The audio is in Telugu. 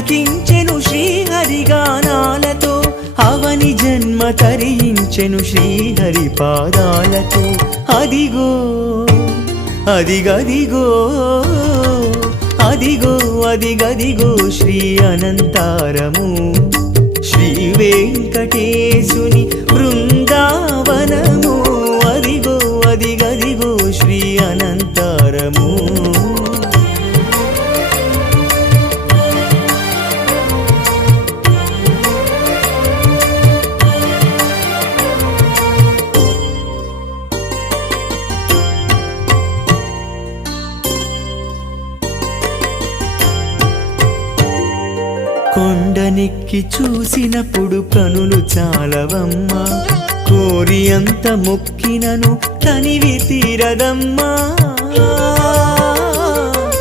పులకించెను శ్రీహరిగానాలతో అవని జన్మ తరించెను శ్రీహరి పాదాలతో అదిగో అదిగదిగో అదిగో అదిగదిగో శ్రీ అనంతారము శ్రీ వెంకటేశుని బృందావనము అదిగో అదిగదిగో శ్రీ అనంతారము కొండనెక్కి చూసినప్పుడు కనులు చాలవమ్మా కోరి అంత మొక్కినను తనివి తీరదమ్మా